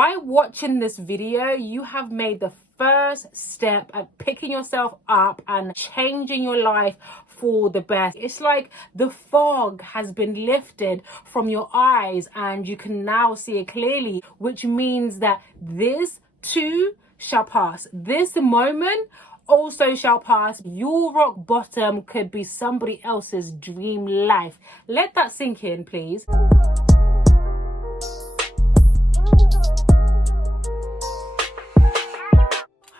By watching this video, you have made the first step at picking yourself up and changing your life for the best. It's like the fog has been lifted from your eyes and you can now see it clearly, which means that this too shall pass. This moment also shall pass. Your rock bottom could be somebody else's dream life. Let that sink in, please.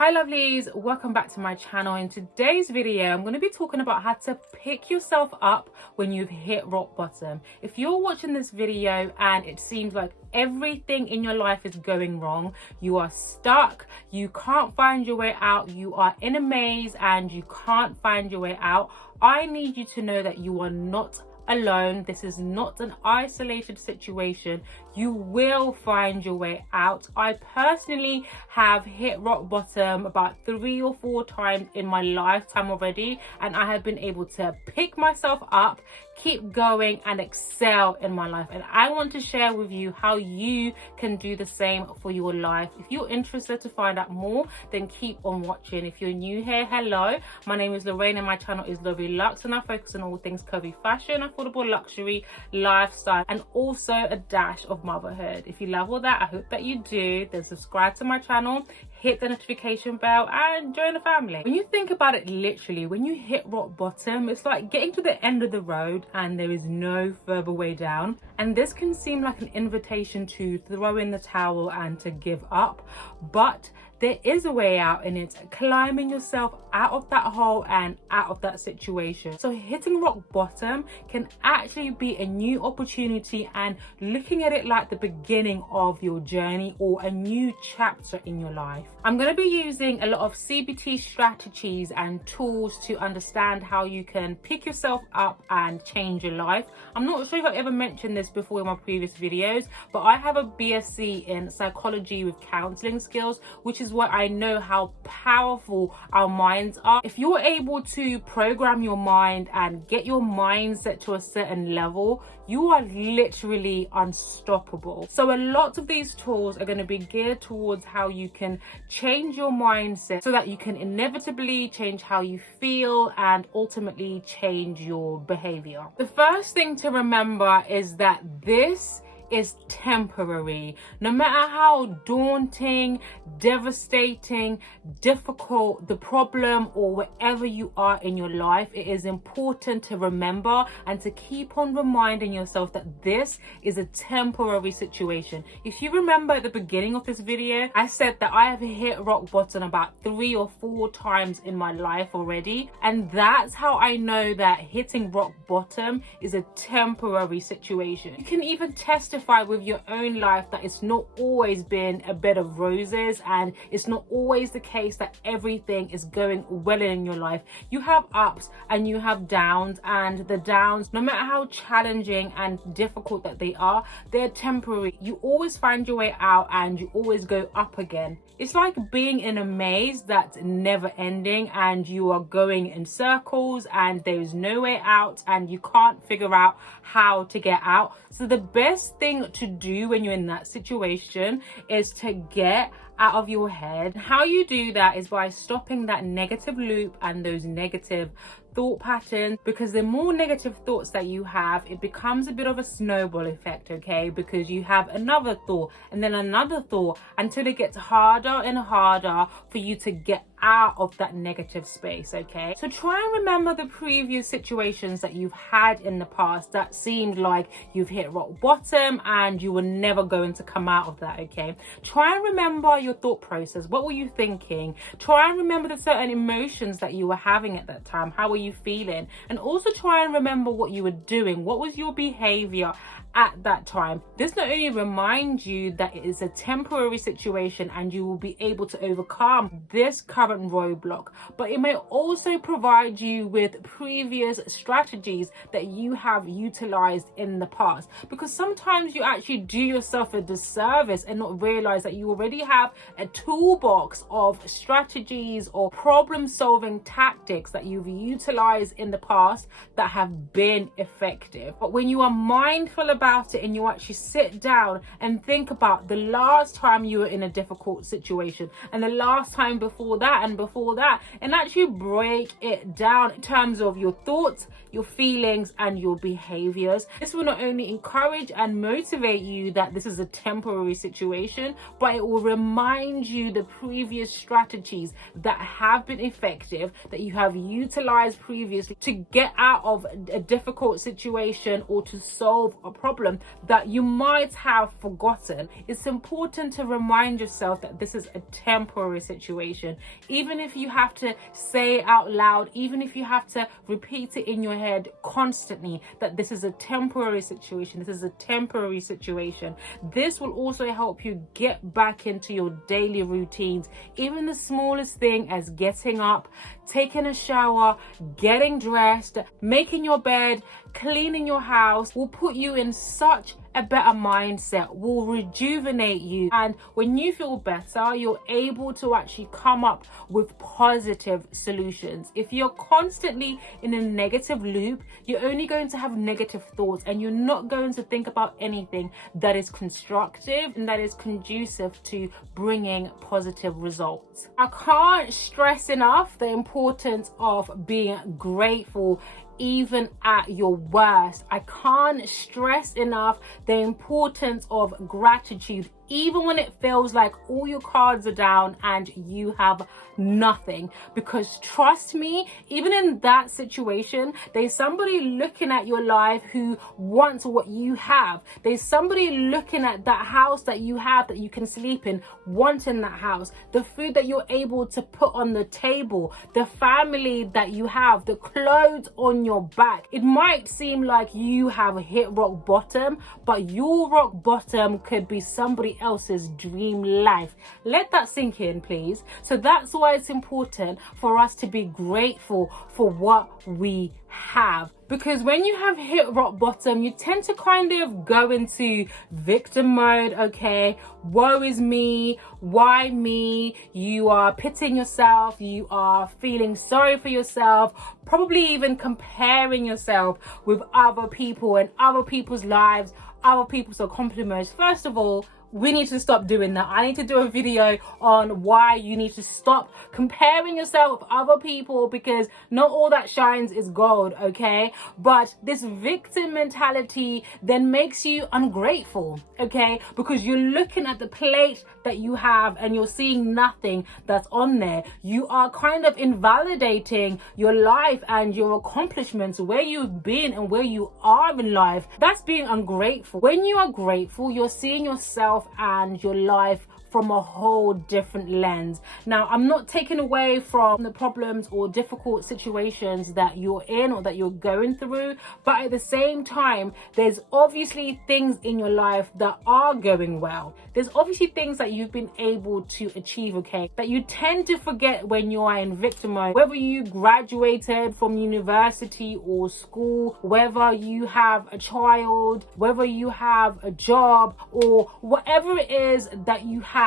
Hi lovelies, welcome back to my channel. In today's video, I'm going to be talking about how to pick yourself up when you've hit rock bottom. If you're watching this video and it seems like everything in your life is going wrong, you are stuck, you can't find your way out, you are in a maze and you can't find your way out, I need you to know that you are not alone. This is not an isolated situation. You will find your way out. I personally have hit rock bottom about 3 or 4 times in my lifetime already, and I have been able to pick myself up, keep going and excel in my life. And I want to share with you how you can do the same for your life. If you're interested to find out more, then keep on watching. If you're new here, hello, my name is Lorraine and my channel is Lovely Lux, and I focus on all things curvy fashion, affordable luxury, lifestyle, and also a dash of motherhood. If you love all that, I hope that you do, then subscribe to my channel, hit the notification bell and join the family. When you think about it literally, when you hit rock bottom, it's like getting to the end of the road and there is no further way down. And this can seem like an invitation to throw in the towel and to give up, but there is a way out, and it's climbing yourself out of that hole and out of that situation. So hitting rock bottom can actually be a new opportunity and looking at it like the beginning of your journey or a new chapter in your life. I'm going to be using a lot of CBT strategies and tools to understand how you can pick yourself up and change your life. I'm not sure if I've ever mentioned this before in my previous videos, but I have a BSc in psychology with counselling skills, which is why I know how powerful our minds are. If you're able to program your mind and get your mindset to a certain level, you are literally unstoppable. So a lot of these tools are going to be geared towards how you can change your mindset so that you can inevitably change how you feel and ultimately change your behavior. The first thing to remember is that this is temporary. No matter how daunting, devastating, difficult the problem or wherever you are in your life, it is important to remember and to keep on reminding yourself that this is a temporary situation. If you remember at the beginning of this video, I said that I have hit rock bottom about 3 or 4 times in my life already, and that's how I know that hitting rock bottom is a temporary situation. You can even testify with your own life that it's not always been a bed of roses, and it's not always the case that everything is going well in your life. You have ups and you have downs, and the downs, no matter how challenging and difficult that they are, they're temporary. You always find your way out and you always go up again. It's like being in a maze that's never ending and you are going in circles and there's no way out and you can't figure out how to get out. So the best thing to do when you're in that situation is to get out of your head. How you do that is by stopping that negative loop and those negative thought patterns, because the more negative thoughts that you have, it becomes a bit of a snowball effect, okay? Because you have another thought and then another thought until it gets harder and harder for you to get out of that negative space, okay? So try and remember the previous situations that you've had in the past that seemed like you've hit rock bottom and you were never going to come out of that, okay? Try and remember your thought process. What were you thinking? Try and remember the certain emotions that you were having at that time. How were you feeling? And also try and remember what you were doing. What was your behavior at that time? This not only reminds you that it is a temporary situation and you will be able to overcome this current roadblock, but it may also provide you with previous strategies that you have utilized in the past, because sometimes you actually do yourself a disservice and not realize that you already have a toolbox of strategies or problem solving tactics that you've utilized in the past that have been effective. But when you are mindful about it and you actually sit down and think about the last time you were in a difficult situation and the last time before that and before that, and actually break it down in terms of your thoughts, your feelings, and your behaviors. This will not only encourage and motivate you that this is a temporary situation, but it will remind you the previous strategies that have been effective, that you have utilized previously to get out of a difficult situation or to solve a problem that you might have forgotten. It's important to remind yourself that this is a temporary situation. Even if you have to say it out loud, even if you have to repeat it in your head constantly, that this is a temporary situation, this is a temporary situation. This will also help you get back into your daily routines. Even the smallest thing as getting up, taking a shower, getting dressed, making your bed, cleaning your house will put you in such a better mindset, will rejuvenate you. And when you feel better, you're able to actually come up with positive solutions. If you're constantly in a negative loop, you're only going to have negative thoughts and you're not going to think about anything that is constructive and that is conducive to bringing positive results. I can't stress enough the importance of being grateful even at your worst. I can't stress enough the importance of gratitude, even when it feels like all your cards are down and you have nothing. Because trust me, even in that situation, there's somebody looking at your life who wants what you have. There's somebody looking at that house that you have that you can sleep in, wanting that house, the food that you're able to put on the table, the family that you have, the clothes on your back. It might seem like you have hit rock bottom, but your rock bottom could be somebody else's dream life. Let that sink in, please. So that's why it's important for us to be grateful for what we have. Because when you have hit rock bottom, you tend to kind of go into victim mode. Okay, woe is me, why me? You are pitying yourself, you are feeling sorry for yourself, probably even comparing yourself with other people and other people's lives, other people's accomplishments. First of all, we need to stop doing that. I need to do a video on why you need to stop comparing yourself with other people, because not all that shines is gold, okay? But this victim mentality then makes you ungrateful, okay? Because you're looking at the plate that you have and you're seeing nothing that's on there. You are kind of invalidating your life and your accomplishments, where you've been and where you are in life. That's being ungrateful. When you are grateful, you're seeing yourself and your life from a whole different lens. Now, I'm not taking away from the problems or difficult situations that you're in or that you're going through, but at the same time, there's obviously things in your life that are going well. There's obviously things that you've been able to achieve, okay, that you tend to forget when you are in victim mode. Whether you graduated from university or school, whether you have a child, whether you have a job, or whatever it is that you have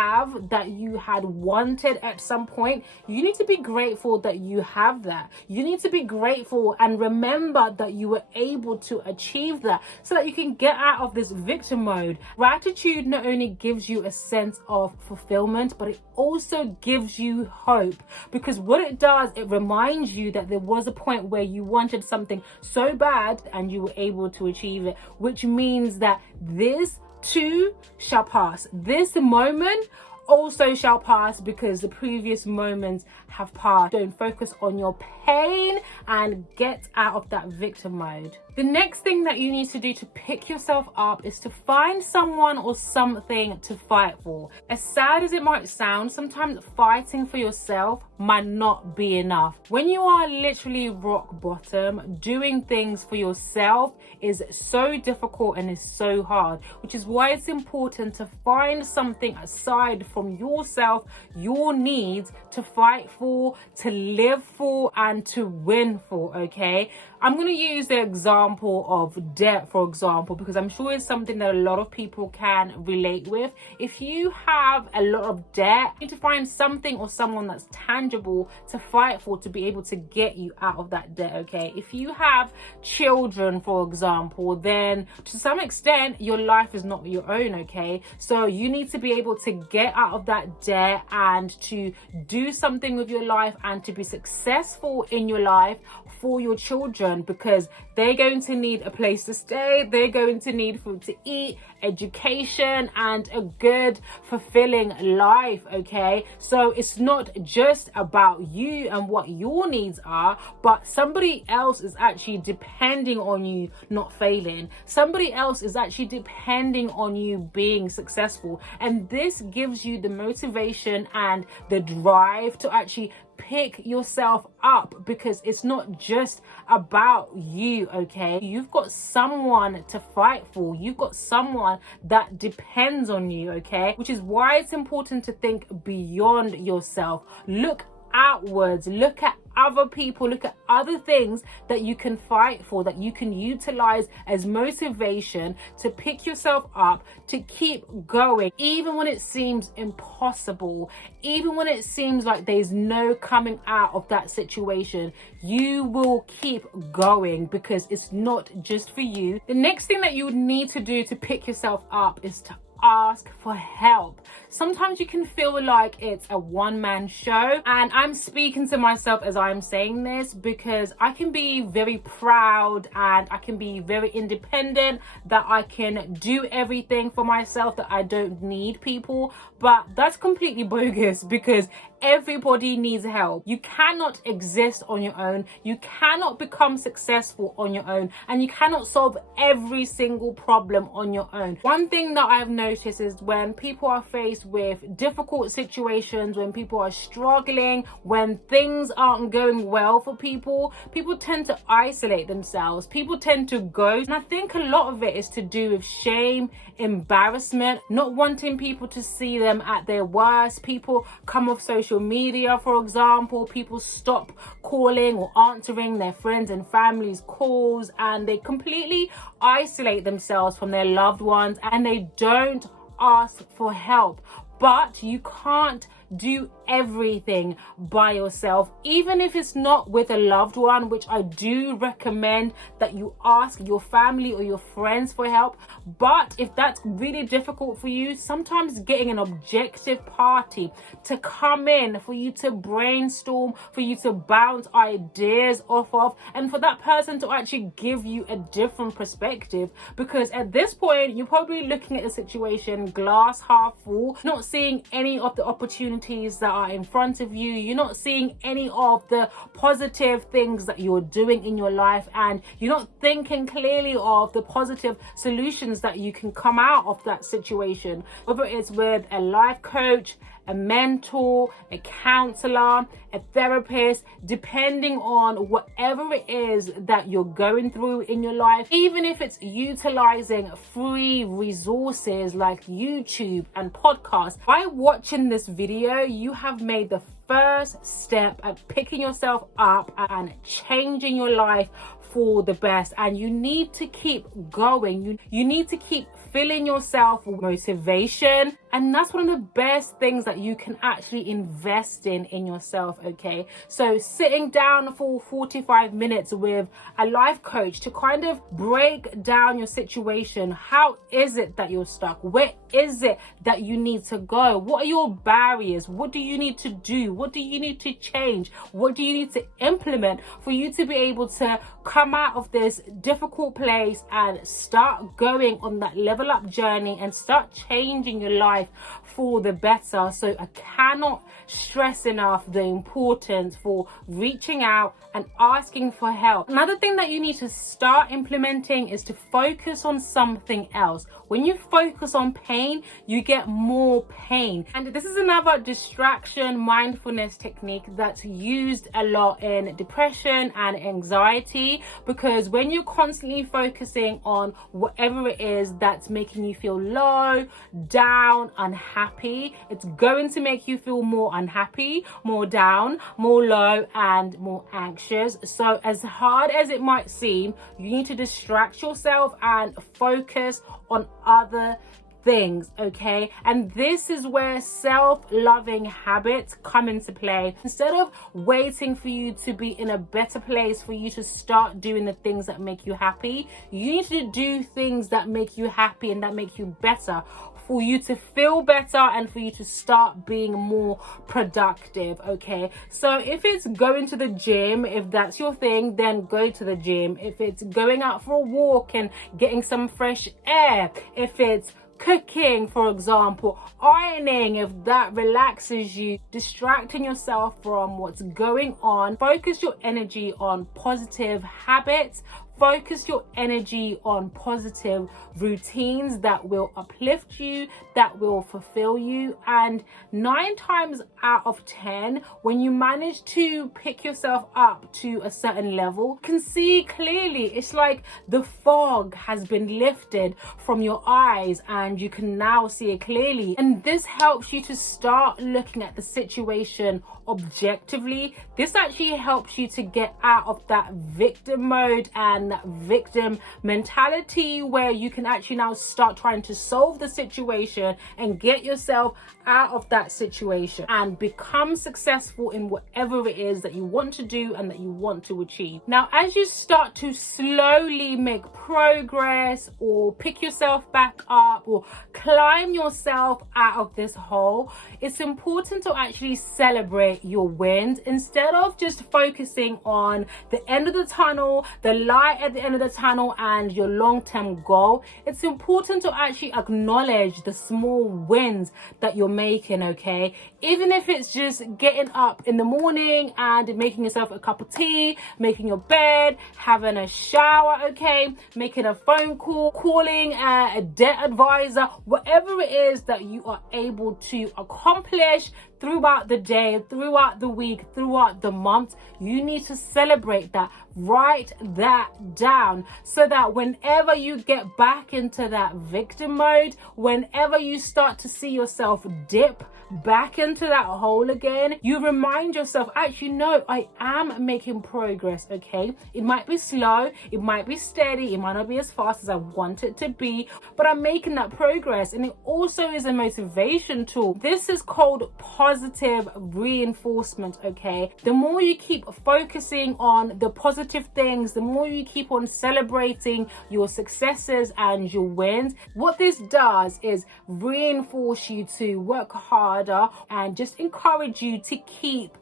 that you had wanted at some point, you need to be grateful that you have that. You need to be grateful and remember that you were able to achieve that, so that you can get out of this victim mode. Gratitude not only gives you a sense of fulfillment, but it also gives you hope, because what it does, it reminds you that there was a point where you wanted something so bad and you were able to achieve it, which means that this too shall pass. This moment also shall pass, because the previous moments have passed. Don't focus on your pain and get out of that victim mode. The next thing that you need to do to pick yourself up is to find someone or something to fight for. As sad as it might sound, sometimes fighting for yourself might not be enough. When you are literally rock bottom, doing things for yourself is so difficult and is so hard, which is why it's important to find something aside from yourself, your needs, to fight for, to live for, and to win for, okay? I'm going to use the example example of debt, for example, because I'm sure it's something that a lot of people can relate with. If you have a lot of debt, you need to find something or someone that's tangible to fight for, to be able to get you out of that debt, okay? If you have children, for example, then to some extent your life is not your own, okay? So you need to be able to get out of that debt and to do something with your life and to be successful in your life for your children, because they're going to need a place to stay, they're going to need food to eat, education, and a good fulfilling life, okay? So it's not just about you and what your needs are, but somebody else is actually depending on you not failing. Somebody else is actually depending on you being successful, and this gives you the motivation and the drive to actually pick yourself up, because it's not just about you, okay? You've got someone to fight for, you've got someone that depends on you, okay? Which is why it's important to think beyond yourself. Look outwards, look at other people, look at other things that you can fight for, that you can utilize as motivation to pick yourself up, to keep going, even when it seems impossible, even when it seems like there's no coming out of that situation. You will keep going, because it's not just for you. The next thing that you would need to do to pick yourself up is to ask for help. Sometimes you can feel like it's a one-man show, and I'm speaking to myself as I'm saying this, because I can be very proud and I can be very independent, that I can do everything for myself, that I don't need people. But that's completely bogus, because everybody needs help. You cannot exist on your own, you cannot become successful on your own, and you cannot solve every single problem on your own. One thing that I've noticed is when people are faced with difficult situations, when people are struggling, when things aren't going well for people, people tend to isolate themselves, people tend to ghost. And I think a lot of it is to do with shame, embarrassment, not wanting people to see them at their worst. People come off social media, for example, people stop calling or answering their friends and family's calls, and they completely isolate themselves from their loved ones, and they don't ask for help. But you can't do everything by yourself, even if it's not with a loved one, which I do recommend that you ask your family or your friends for help. But if that's really difficult for you, sometimes getting an objective party to come in for you to brainstorm, for you to bounce ideas off of, and for that person to actually give you a different perspective, because at this point you're probably looking at the situation glass half full, not seeing any of the opportunities that are in front of you, you're not seeing any of the positive things that you're doing in your life, and you're not thinking clearly of the positive solutions that you can come out of that situation, whether it's with a life coach, a mentor, a counselor, a therapist, depending on whatever it is that you're going through in your life. Even if it's utilizing free resources like YouTube and podcasts, by watching this video, you have made the first step at picking yourself up and changing your life for the best. And you need to keep going. You need to keep filling yourself with motivation, and that's one of the best things that you can actually invest in yourself, okay? So sitting down for 45 minutes with a life coach to kind of break down your situation. How is it that you're stuck? Where is it that you need to go? What are your barriers? What do you need to do? What do you need to change? What do you need to implement for you to be able to come out of this difficult place and start going on that level up journey and start changing your life for the better? So I cannot stress enough the importance for reaching out and asking for help. Another thing that you need to start implementing is to focus on something else. When you focus on pain, you get more pain. And this is another distraction mindfulness technique that's used a lot in depression and anxiety, because when you're constantly focusing on whatever it is that's making you feel low, down, unhappy, it's going to make you feel more unhappy, more down, more low, and more anxious. So as hard as it might seem, you need to distract yourself and focus on other things, okay? And this is where self-loving habits come into play. Instead of waiting for you to be in a better place for you to start doing the things that make you happy, you need to do things that make you happy and that make you better, for you to feel better and for you to start being more productive, okay? So if it's going to the gym, if that's your thing, then go to the gym. If it's going out for a walk and getting some fresh air, if it's cooking, for example, ironing, if that relaxes you, distracting yourself from what's going on, focus your energy on positive habits. Focus your energy on positive routines that will uplift you, that will fulfill you. And 9 times out of 10, when you manage to pick yourself up to a certain level, you can see clearly. It's like the fog has been lifted from your eyes and you can now see it clearly. And this helps you to start looking at the situation objectively. This actually helps you to get out of that victim mode and that victim mentality, where you can actually now start trying to solve the situation and get yourself out of that situation and become successful in whatever it is that you want to do and that you want to achieve. Now, as you start to slowly make progress or pick yourself back up or climb yourself out of this hole, it's important to actually celebrate your wins instead of just focusing on the end of the tunnel, the light at the end of the tunnel, and your long-term goal. It's important to actually acknowledge the small wins that you're making, okay? Even if it's just getting up in the morning and making yourself a cup of tea, making your bed, having a shower, okay? Making a phone call, calling a debt advisor, whatever it is that you are able to accomplish throughout the day, throughout the week, throughout the month, you need to celebrate that. Write that down so that whenever you get back into that victim mode, whenever you start to see yourself dip back into that hole again, you remind yourself, actually, no, I am making progress, okay? It might be slow, it might be steady, it might not be as fast as I want it to be, but I'm making that progress. And it also is a motivation tool. This is called positive reinforcement, okay? The more you keep focusing on the positive things, the more you keep on celebrating your successes and your wins, what this does is reinforce you to work harder and just encourage you to keep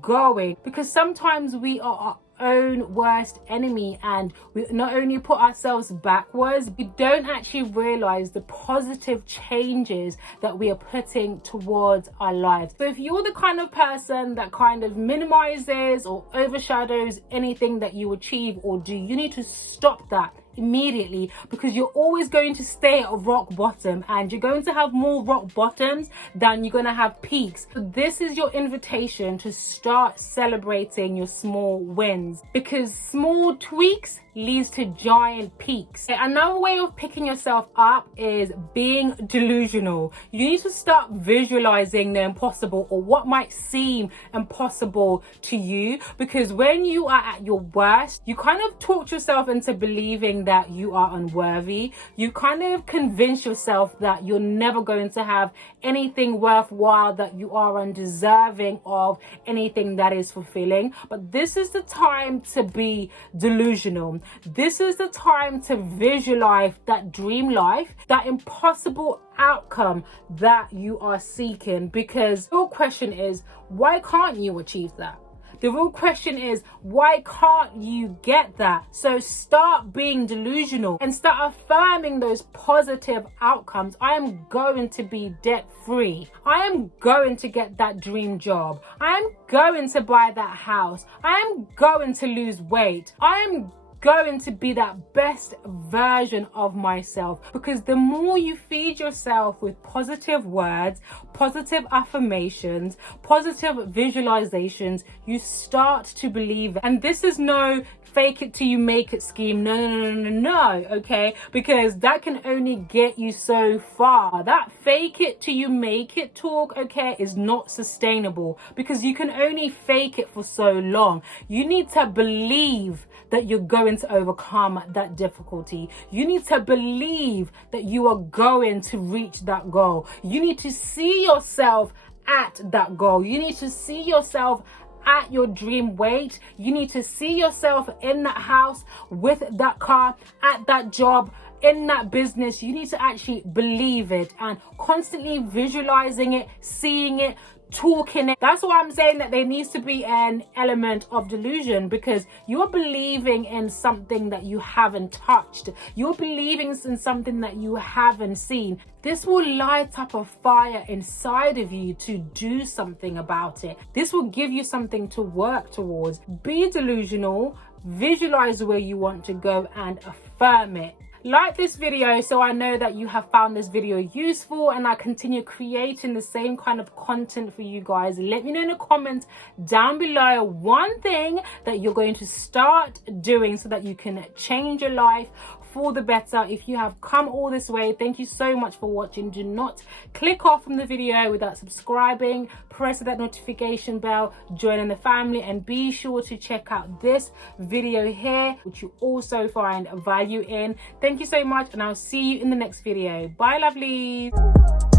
going, because sometimes we are our own worst enemy and we not only put ourselves backwards, we don't actually realize the positive changes that we are putting towards our lives. So if you're the kind of person that kind of minimizes or overshadows anything that you achieve or do, you need to stop that immediately, because you're always going to stay at rock bottom and you're going to have more rock bottoms than you're going to have peaks. So this is your invitation to start celebrating your small wins, because small tweaks leads to giant peaks. Another way of picking yourself up is being delusional. You need to start visualizing the impossible or what might seem impossible to you, because when you are at your worst, you kind of talk yourself into believing that you are unworthy. You kind of convince yourself that you're never going to have anything worthwhile, that you are undeserving of anything that is fulfilling. But this is the time to be delusional. This is the time to visualize that dream life, that impossible outcome that you are seeking, because the real question is, why can't you achieve that? The real question is, why can't you get that? So start being delusional and start affirming those positive outcomes. I am going to be debt free. I am going to get that dream job. I am going to buy that house. I am going to lose weight. I am going to be that best version of myself. Because the more you feed yourself with positive words, positive affirmations, positive visualizations, you start to believe it. And this is no fake it till you make it scheme. No, okay? Because that can only get you so far. That fake it till you make it talk, okay, is not sustainable, because you can only fake it for so long. You need to believe that you're going to overcome that difficulty. You need to believe that you are going to reach that goal. You need to see yourself at that goal. You need to see yourself at your dream weight. You need to see yourself in that house, with that car, at that job, in that business. You need to actually believe it and constantly visualizing it, seeing it, talking it. That's why I'm saying that there needs to be an element of delusion, because you're believing in something that you haven't touched. You're believing in something that you haven't seen. This will light up a fire inside of you to do something about it. This will give you something to work towards. Be delusional, visualize where you want to go, and affirm it. Like this video so I know that you have found this video useful, and I continue creating the same kind of content for you guys. Let me know in the comments down below one thing that you're going to start doing so that you can change your life for the better. If you have come all this way, thank you so much for watching. Do not click off from the video without subscribing. Press that notification bell, join in the family, and be sure to check out this video here, which you also find value in. Thank you so much, and I'll see you in the next video. Bye, lovelies.